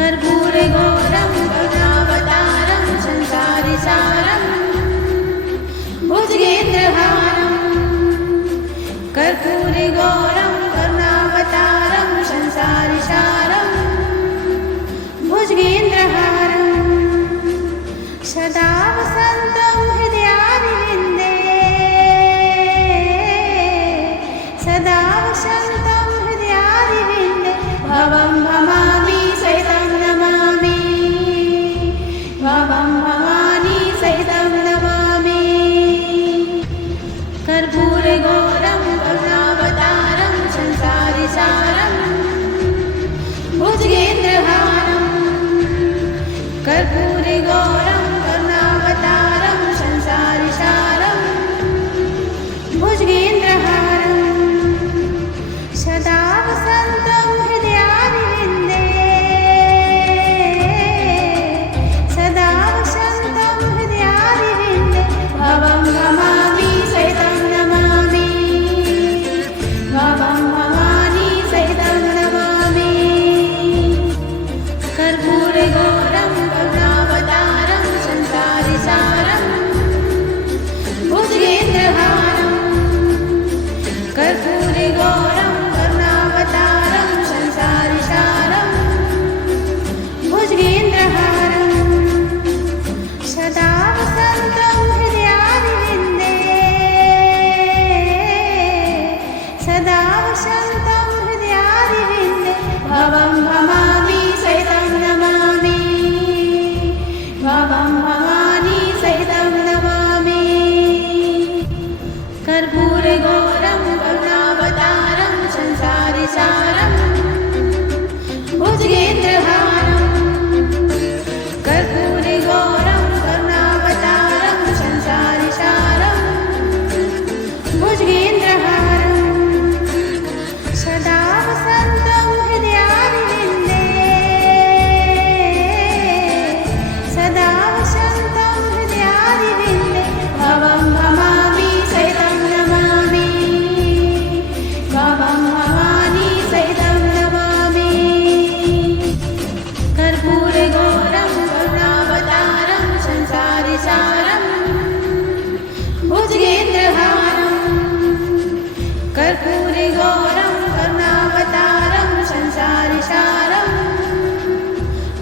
कर्पूरगौरं करुणावतारं संसारसारं भुजगेन्द्रहारं कर्पूरगौरं करुणावतारं संसारसारं भुजगेन्द्रहारं सदा वसन्तं हृदयारविन्दे सदा वसन्तं हृदयारविन्दे भवं भवामि सहितं नमामि भवं भवानी सहितं नमामि कर्पूरगौरं करुणावतारं संसारसारं भुजगेन्द्रहारं कर्पूरगौरं करुणावतारं संसारसारं भुजगेन्द्रहारं सदा वसन्तं हृदयारविन्दे सदा वसन्तं हृदयारविन्दे भवं भवामि सहितं नमामि भवं भवानी सहितं नमामि कर्पूरगौरं करुणावतारं संसारसारं भुजगेन्द्रहारं कर्पूरगौरं करुणावतारं संसारसारं भुजगेन्द्रहारं सदा वसन्तं हृदयारविन्दे सदा वसन्तं हृदयारविन्दे भवं भवामि सहितं नमामि भवं भवानी सहितं नमामि कर्पूरगौरं करुणावतारं संसारसारं भुजगेन्द्रहारं कर्पूरगौरं करुणावतारं संसारसारं भुजगेन्द्रहारं सदा वसन्तं हृदयारविन्दे सदा वसन्तं हृदयारविन्दे भवं भवामि सहितं नमामि भवं भवानी सहितं नमामि कर्पूरगौरं करुणावतारं संसारसारं भुजगेन्द्रहारं कर्पूरगौरं करुणावतारं संसारसारं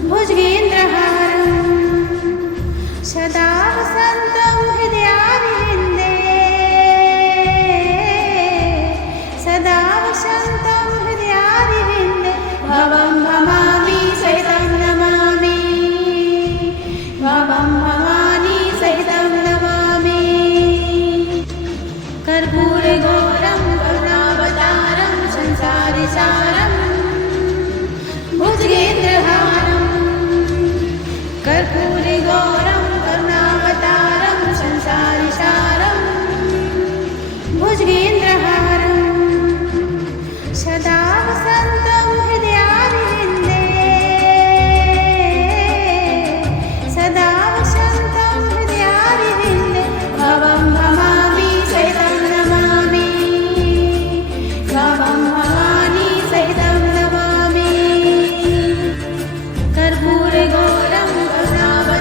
भुजगेन्द्रहारं सदा वसन्तं हृदयारविन्दे सदा वसन्तं हृदयारविन्दे भवं भवामि सहितं नमामि भवं भवानी सहितं नमामि कर्पूरगौरं करुणावतारं संसारसारं भुजगेन्द्रहारं कर्पूरगौरं करुणावतारं संसारसारं भुजगेन्द्रहारं सदा वसन्तं हृदयारविन्दे सदा वसन्तं हृदयारविन्दे भवं भवामि सहितं नमामि भवं भवानी सहितं नमामि कर्पूरगौरं करुणावतारं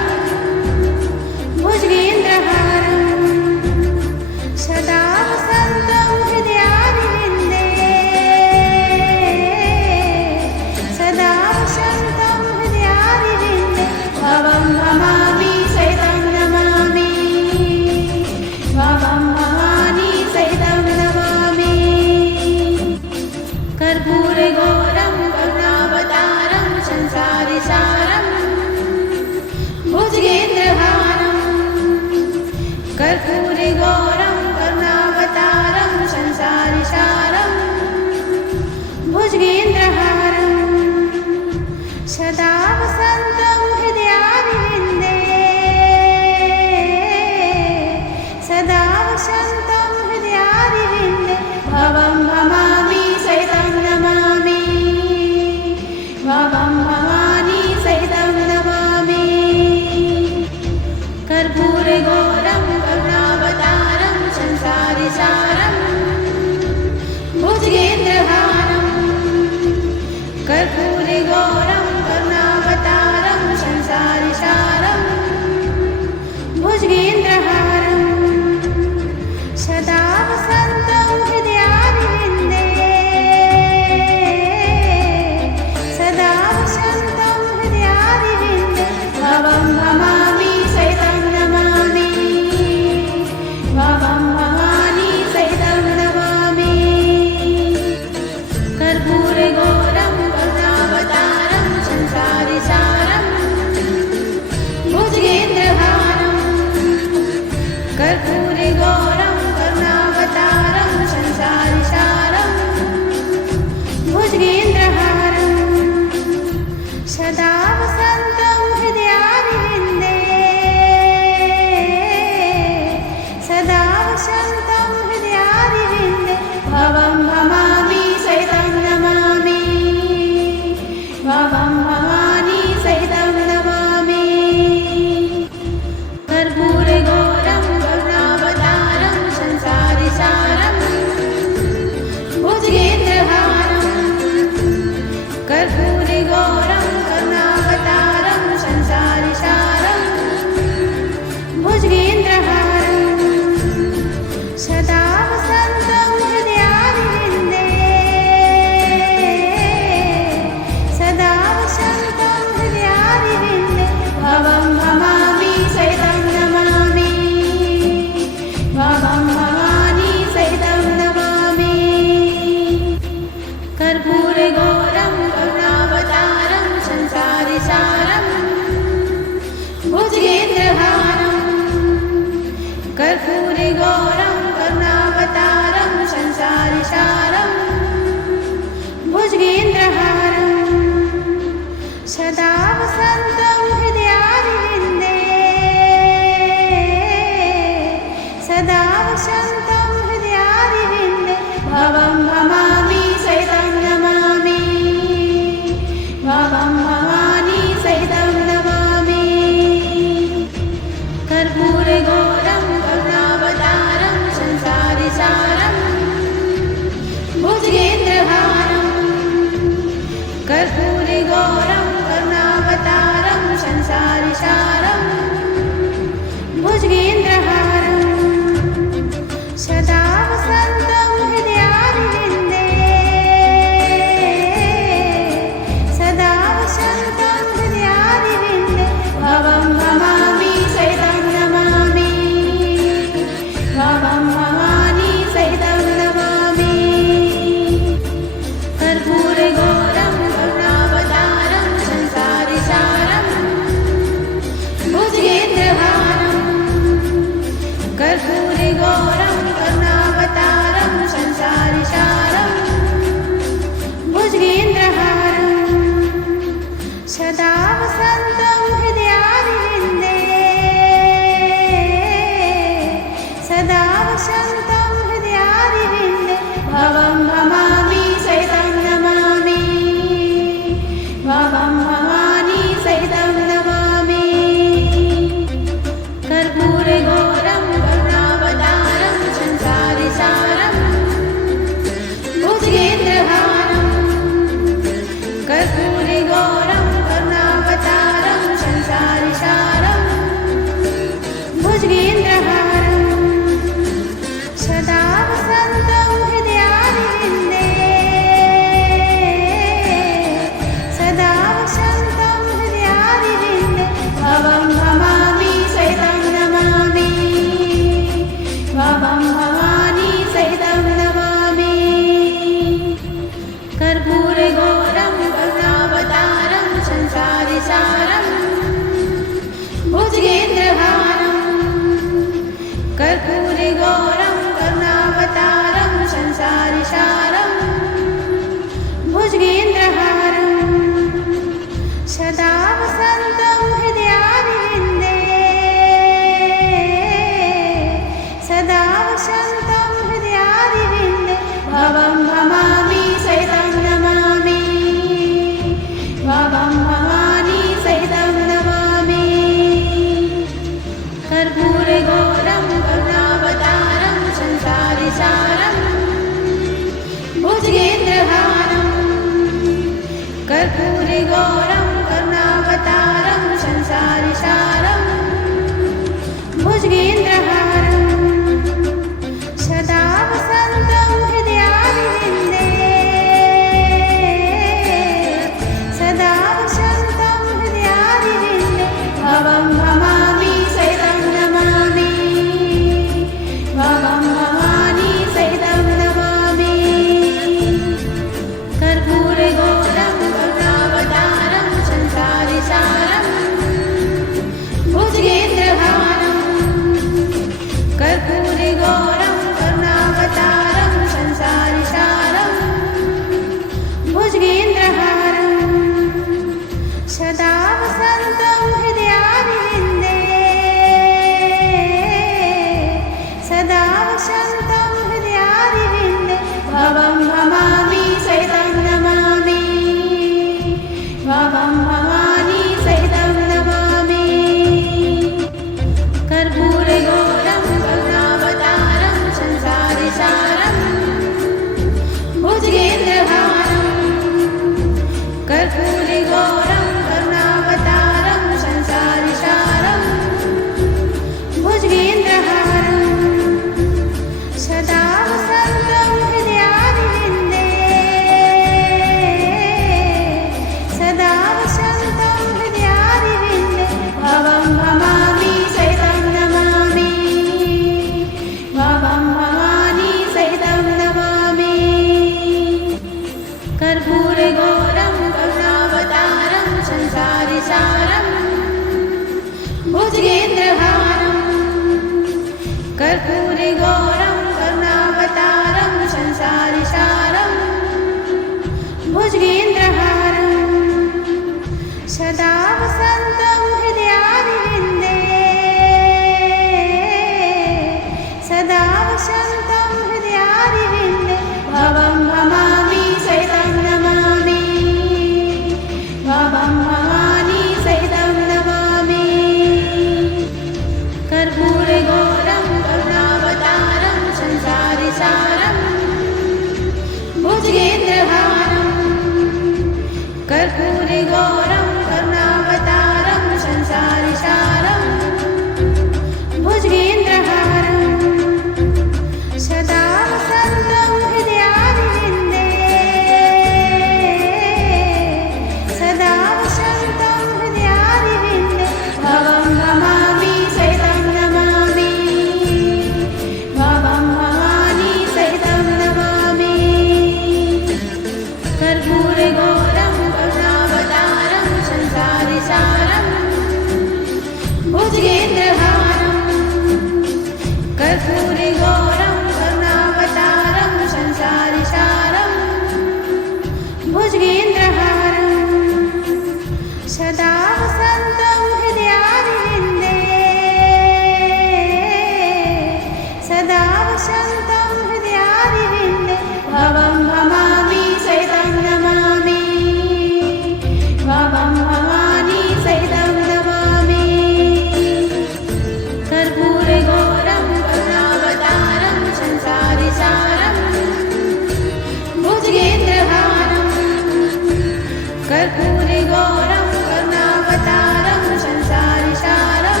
कर्पूरगौरं करुणावतारं संसारसारं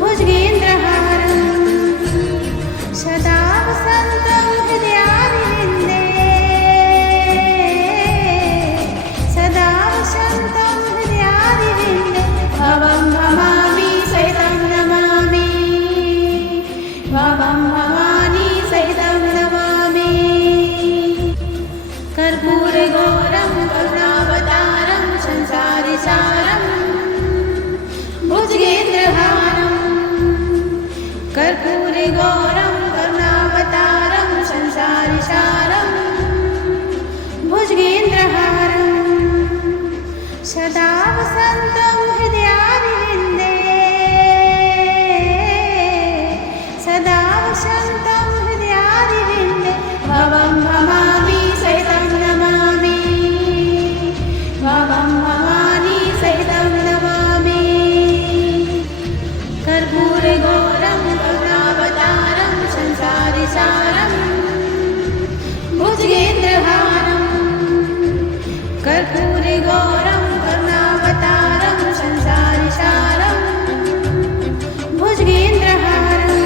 भुजगेन्द्रहारं सदा वसन्तं हृदयारविन्दे सदा वसन्तं हृदयारविन्दे भवं भवामि सहितं नमामि भवं भवानी सहितं नमामि कर्पूरगौरं करुणावतारं संसारसारं भुजगेन्द्रहारं कर्पूरगौरं करुणावतारं संसारसारं भुजगेन्द्रहारं सदा वसन्तं हृदयारविन्दे सदा वसन्तं हृदयारविन्दे भवं भवामि सहितं नमामि भवं भवानी सहितं नमामि कर्पूरगौरं करुणावतारं संसारसारं भुजगेन्द्रहारं कर्पूरगौरं करुणावतारं संसारसारं भुजगेन्द्रहारं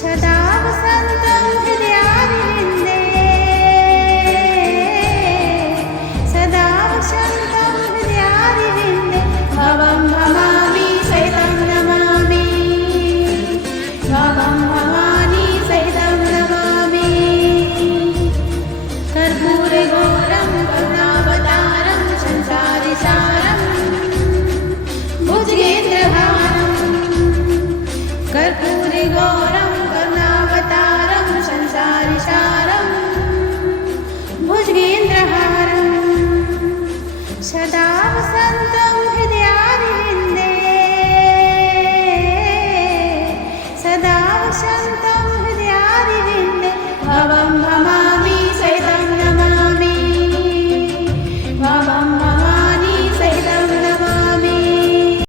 सदा वसन्तं हृदयारविन्दे सदा वसन्तं हृदयारविन्दे भवं भवामि सहितं नमामि भवं भवानी सहितं नमामि कर्पूरगौरं करुणावतारं संसारसारं भुजगेन्द्रहारं कर्पूरगौरं करुणावतारं संसारसारं भुजगेन्द्रहारं सदा वसन्तं हृदयारविन्दे सदा वसन्तं हृदयारविन्दे भवं